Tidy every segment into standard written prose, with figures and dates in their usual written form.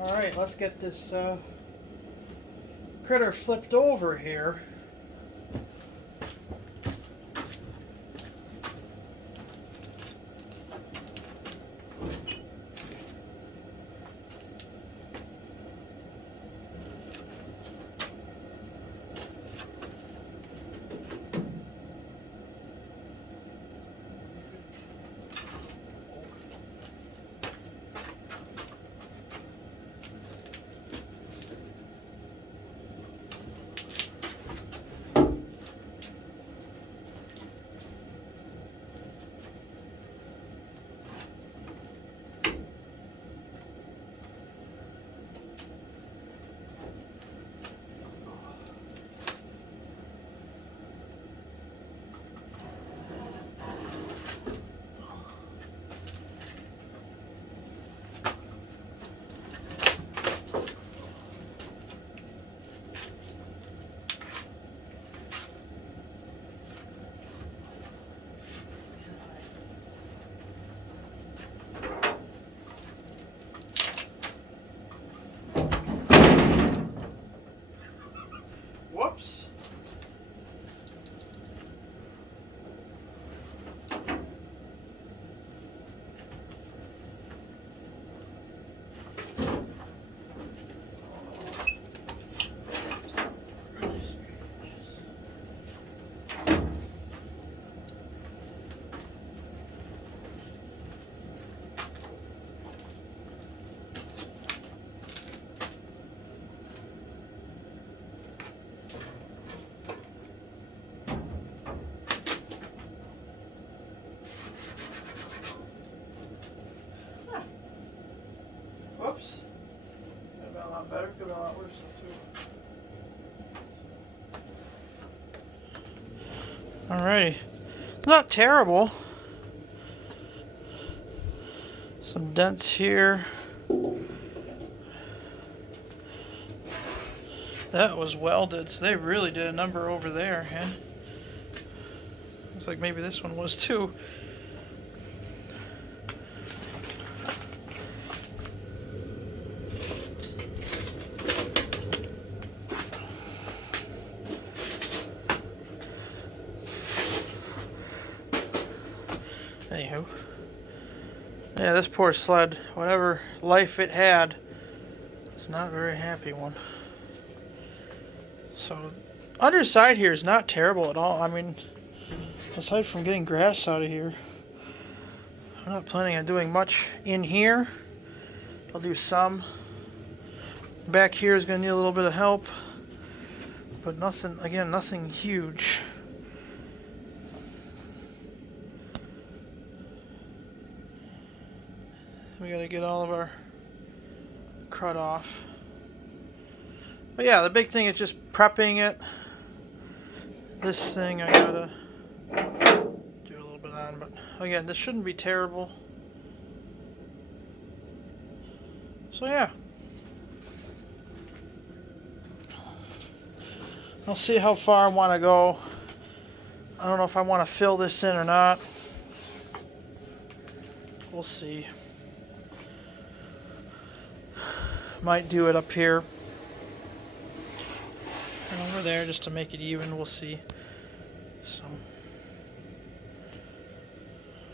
Alright, let's get this critter flipped over here. Whoops. Whoops. Could have been a lot better, could have been a lot worse too. Alrighty. Not terrible. Some dents here. That was welded, so they really did a number over there, yeah. Looks like maybe this one was too. Anywho. Yeah, this poor sled, whatever life it had, is not a very happy one. So, underside here is not terrible at all. I mean, aside from getting grass out of here, I'm not planning on doing much in here. I'll do some. Back here is going to need a little bit of help, but nothing, again, nothing huge. We got to get all of our crud off. But yeah, the big thing is just prepping it. This thing I gotta do a little bit on, but again, this shouldn't be terrible. So yeah. I'll see how far I want to go. I don't know if I want to fill this in or not. We'll see. Might do it up here and over there just to make it even. We'll see. So,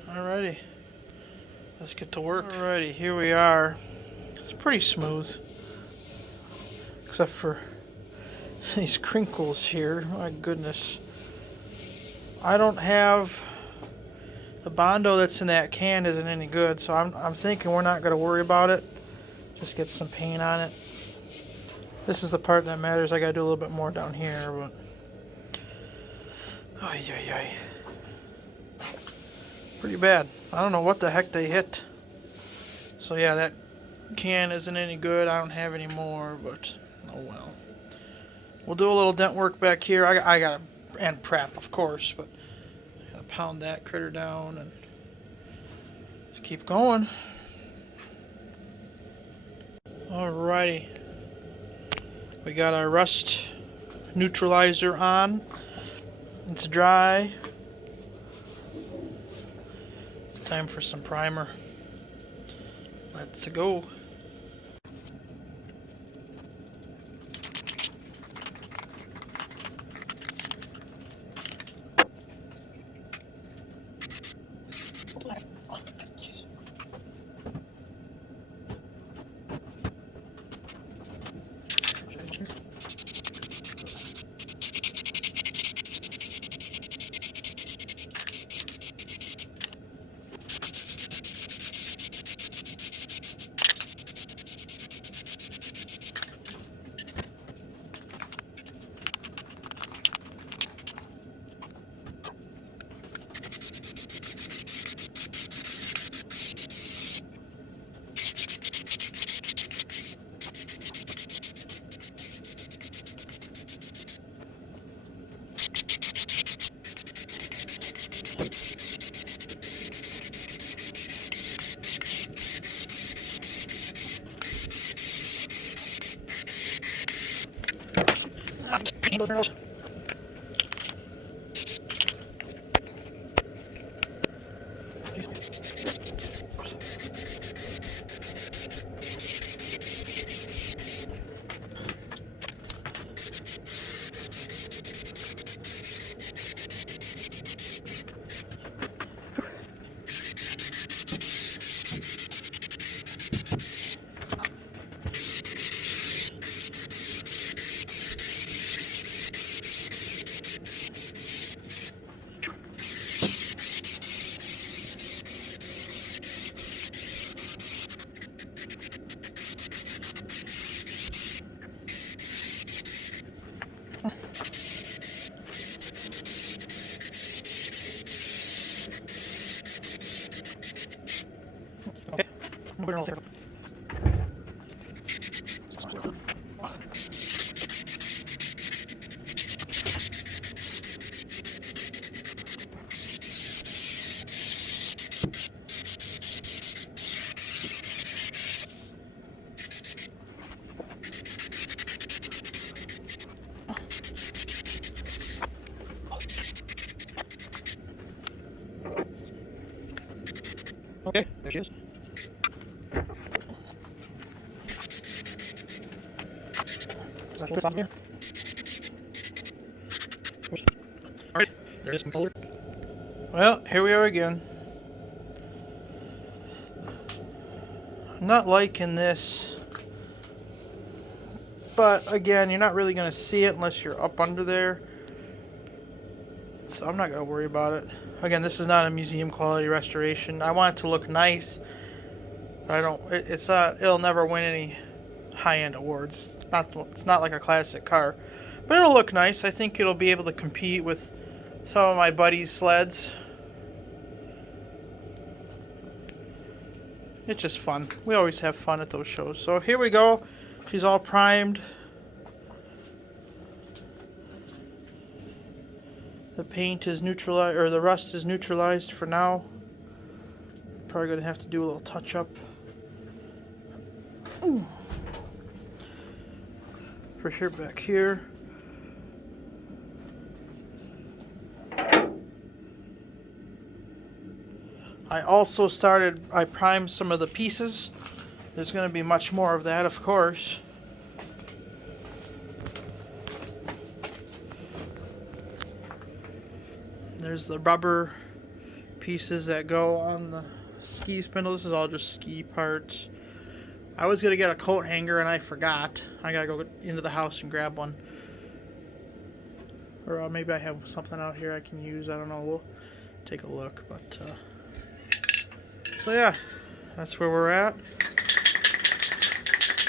alrighty, let's get to work. Alrighty, here we are. It's pretty smooth, except for these crinkles here. My goodness. I don't have the Bondo that's in that can isn't any good, so I'm thinking we're not going to worry about it. Just get some paint on it. This is the part that matters. I gotta do a little bit more down here, but ay, ay, ay. Pretty bad. I don't know what the heck they hit. So yeah, that can isn't any good. I don't have any more, but oh well. We'll do a little dent work back here. I gotta, and prep of course, but I gotta pound that critter down and just keep going. Alrighty, we got our rust neutralizer on. It's dry. Time for some primer. Let's go. Okay, there she is. Here. Alright, there is some color. Well, here we are again. I'm not liking this, but again, you're not really going to see it unless you're up under there. So I'm not going to worry about it. Again, this is not a museum quality restoration. I want it to look nice, but I don't. It's not. It'll never win any high-end awards. It's not like a classic car, but it'll look nice. I think it'll be able to compete with some of my buddies' sleds. It's just fun. We always have fun at those shows. So here we go. She's all primed. The paint is neutralized, or the rust is neutralized for now. Probably gonna have to do a little touch up. For sure back here. I primed some of the pieces. There's going to be much more of that, of course. There's the rubber pieces that go on the ski spindle. This is all just ski parts. I was going to get a coat hanger and I forgot. I got to go into the house and grab one. Or maybe I have something out here I can use. I don't know. We'll take a look. But so yeah, that's where we're at.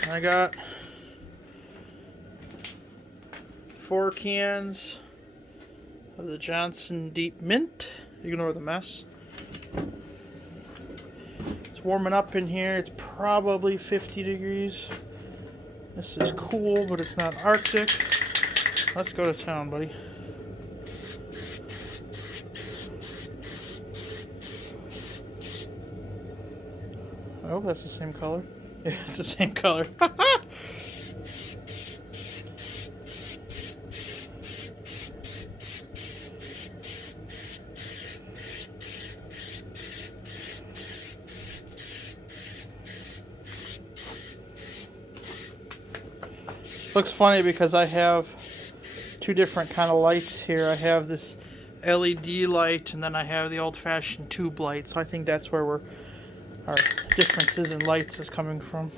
I got 4 cans of the Johnson Deep Mint. Ignore the mess. It's warming up in here. It's probably 50 degrees. This is cool, but it's not Arctic. Let's go to town, buddy. I hope that's the same color. Yeah, it's the same color. Looks funny because I have 2 different kind of lights here. I have this LED light and then I have the old-fashioned tube light. So I think that's where our differences in lights is coming from.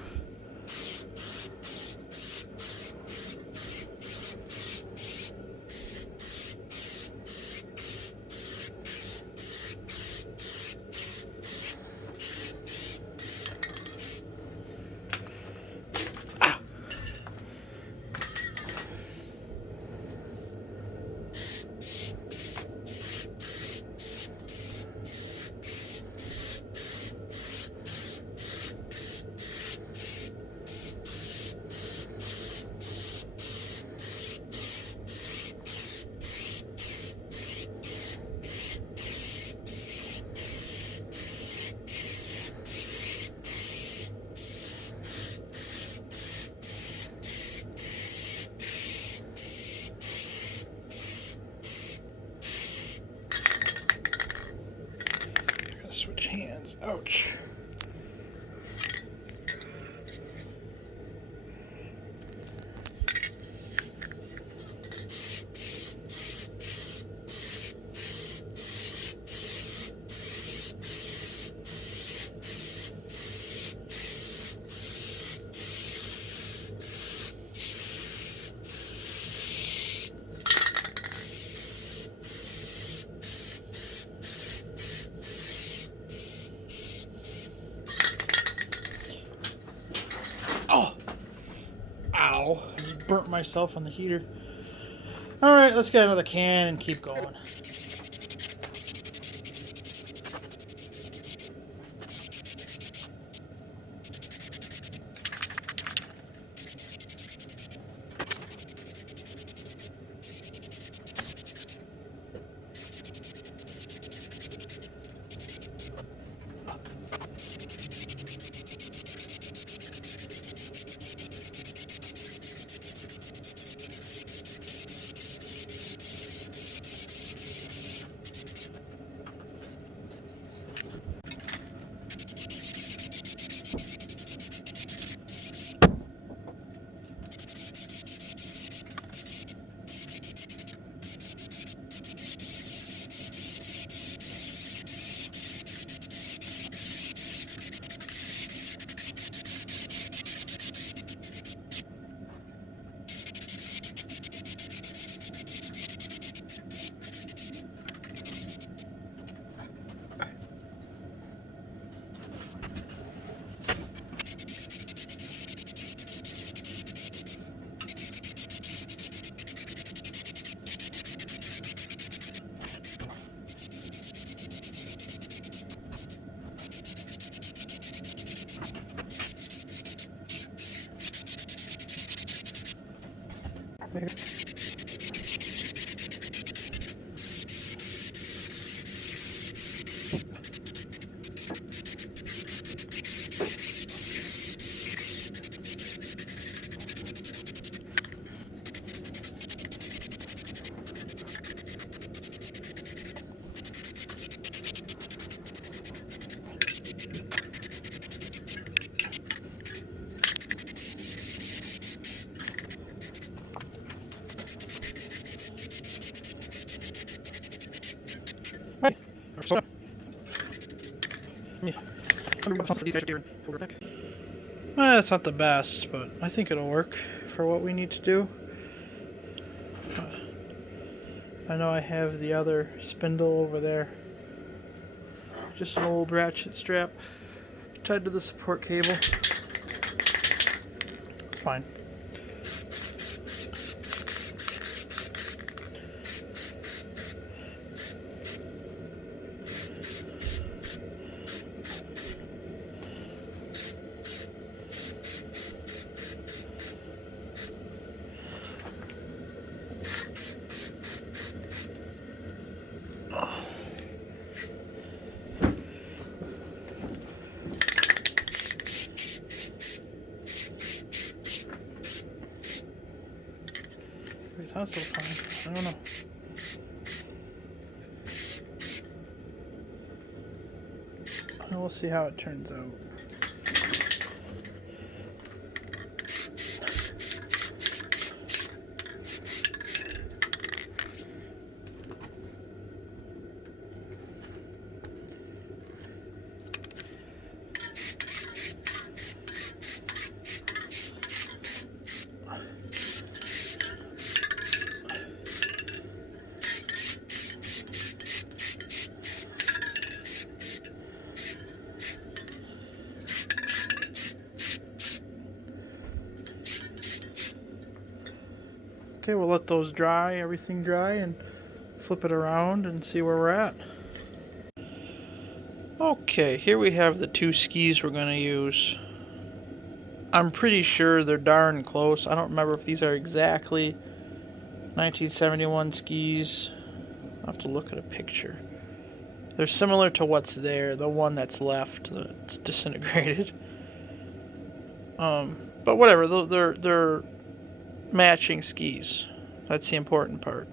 Ow! I just burnt myself on the heater. Alright, let's get another can and keep going. Hey, slow down. That's not the best, but I think it'll work for what we need to do. I know I have the other spindle over there. Just an old ratchet strap tied to the support cable. It's fine. It sounds so fine. I don't know. We'll see how it turns out. Okay, we'll let those dry, everything dry, and flip it around and see where we're at. Okay, here we have the two skis we're going to use. I'm pretty sure they're darn close. I don't remember if these are exactly 1971 skis. I'll have to look at a picture. They're similar to what's there, the one that's left that's disintegrated. But whatever, they're matching skis. That's the important part.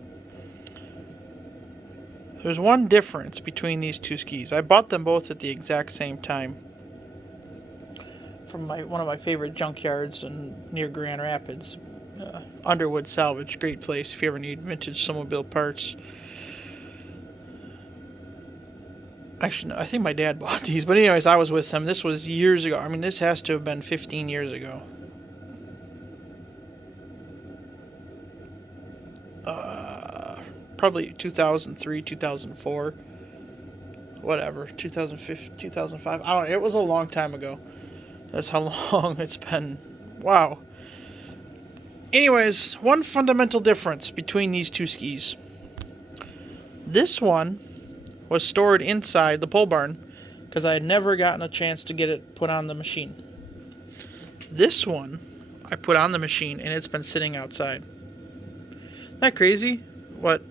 There's one difference between these two skis. I bought them both at the exact same time from one of my favorite junkyards near Grand Rapids. Underwood Salvage, great place if you ever need vintage snowmobile parts. Actually, no, I think my dad bought these, but anyways, I was with him. This was years ago. I mean, this has to have been 15 years ago. Probably 2003, 2004, whatever, 2005, 2005. I don't know, it was a long time ago. That's how long it's been. Wow. Anyways, one fundamental difference between these two skis. This one was stored inside the pole barn because I had never gotten a chance to get it put on the machine. This one I put on the machine and it's been sitting outside. Isn't that crazy? What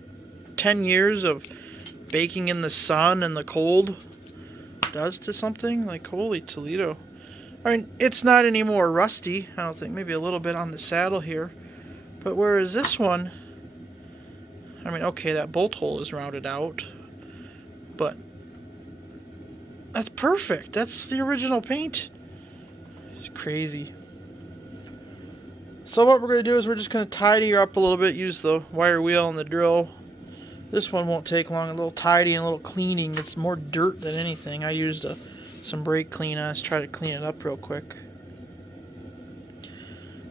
10 years of baking in the sun and the cold does to something? Like, holy Toledo. I mean, it's not any more rusty. I don't think. Maybe a little bit on the saddle here. But whereas this one, I mean, okay, that bolt hole is rounded out. But that's perfect. That's the original paint. It's crazy. So what we're going to do is we're just going to tidy her up a little bit. Use the wire wheel and the drill. This one won't take long. A little tidy and a little cleaning. It's more dirt than anything. I used some brake clean on us. Try to clean it up real quick.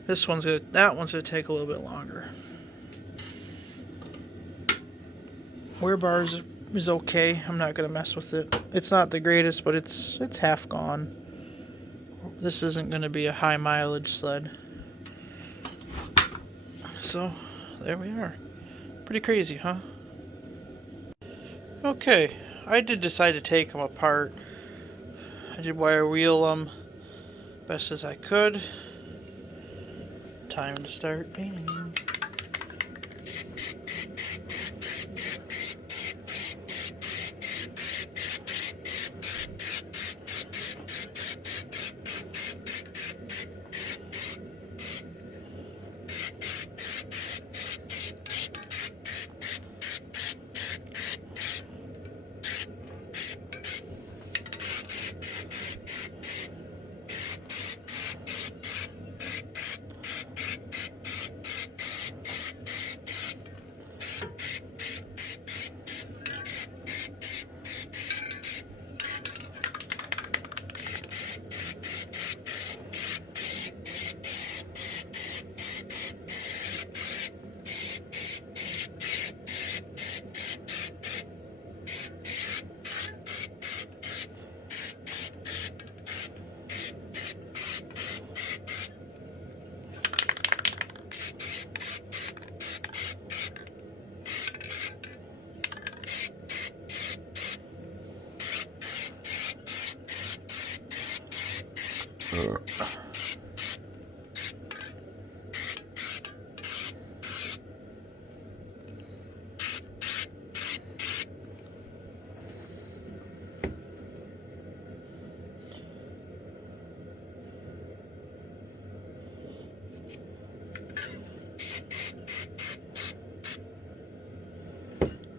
That one's gonna take a little bit longer. Wear bars is okay. I'm not gonna mess with it. It's not the greatest, but it's half gone. This isn't gonna be a high mileage sled. So there we are. Pretty crazy, huh? Okay, I did decide to take them apart. I did wire wheel them best as I could. Time to start painting.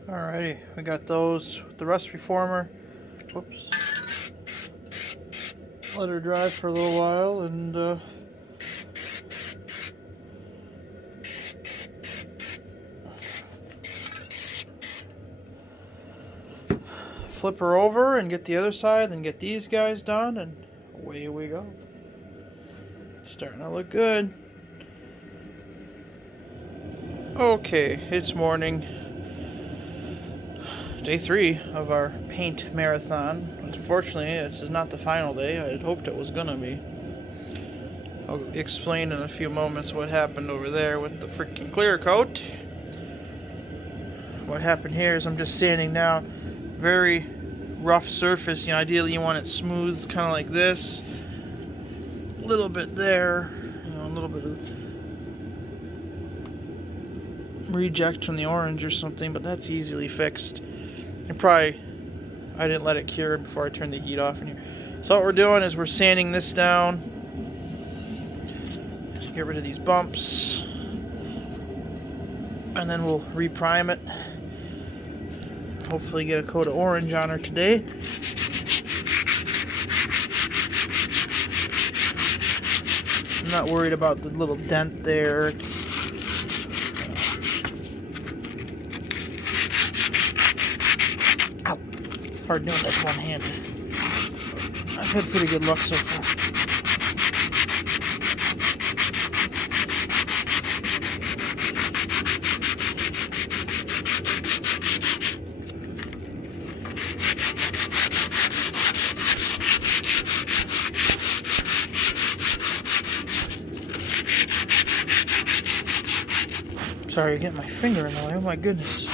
Alrighty, we got those with the rust reformer. Whoops. Let her dry for a little while and flip her over and get the other side, then get these guys done, and away we go. Starting to look good. Okay, it's morning. Day 3 of our paint marathon. Unfortunately, this is not the final day. I had hoped it was gonna be. I'll explain in a few moments what happened over there with the freaking clear coat. What happened here is I'm just sanding down very rough surface. You know, ideally you want it smooth, kind of like this. A little bit there, you know, a little bit of reject from the orange or something, but that's easily fixed. And probably I didn't let it cure before I turned the heat off in here. So what we're doing is we're sanding this down to get rid of these bumps, and then we'll reprime it. Hopefully get a coat of orange on her today. I'm not worried about the little dent there. Ow. Hard doing this one-handed. I've had pretty good luck so far. Sorry, getting my finger in the way. Oh my goodness.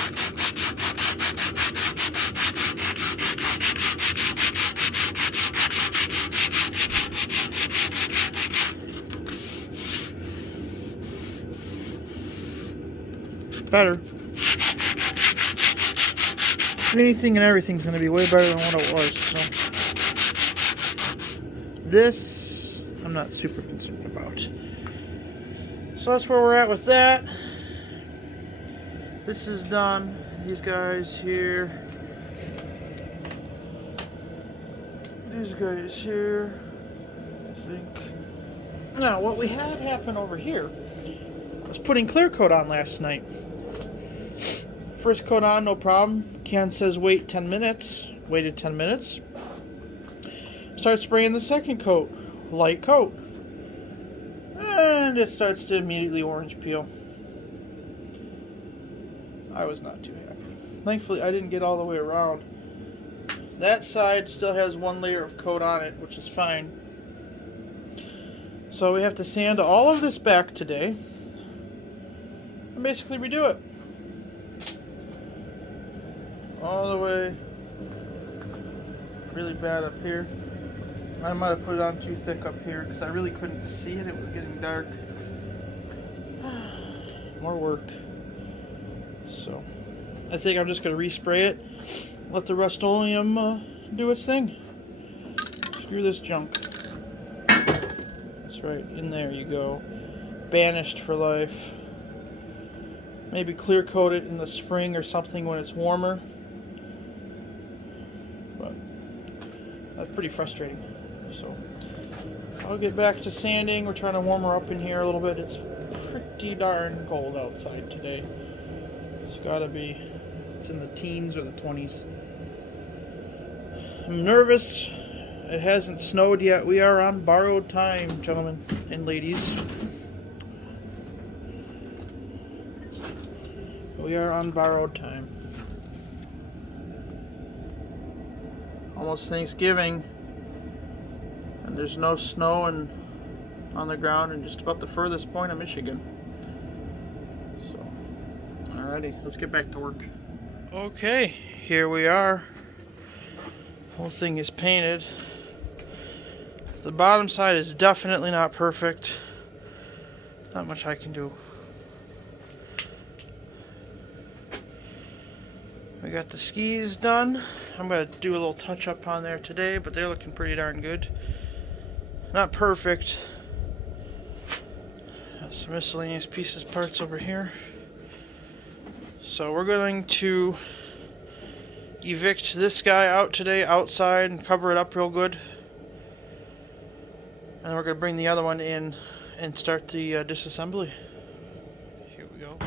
Better. Anything and everything's going to be way better than what it was. So this, I'm not super concerned about. So that's where we're at with that. This is done. These guys here. These guys here. I think. Now, what we had happen over here was putting clear coat on last night. First coat on, no problem. Ken says wait 10 minutes. Waited 10 minutes. Start spraying the second coat. Light coat. And it starts to immediately orange peel. I was not too happy. Thankfully, I didn't get all the way around. That side still has one layer of coat on it, which is fine. So we have to sand all of this back today and basically redo it. All the way really bad up here. I might have put it on too thick up here because I really couldn't see it. It was getting dark. More work. So I think I'm just going to respray it. Let the Rust-Oleum do its thing. Screw this junk. That's right. In there you go. Banished for life. Maybe clear coat it in the spring or something when it's warmer. That's pretty frustrating. So I'll get back to sanding. We're trying to warm her up in here a little bit. It's pretty darn cold outside today. It's gotta be. It's in the teens or the 20s. I'm nervous. It hasn't snowed yet. We are on borrowed time, gentlemen and ladies. We are on borrowed time. Almost Thanksgiving, and there's no snow on the ground in just about the furthest point of Michigan. So, alrighty, let's get back to work. Okay, here we are. Whole thing is painted. The bottom side is definitely not perfect. Not much I can do. We got the skis done. I'm going to do a little touch up on there today, but they're looking pretty darn good. Not perfect. Got some miscellaneous pieces, parts over here. So we're going to evict this guy out today outside and cover it up real good. And we're going to bring the other one in and start the disassembly. Here we go.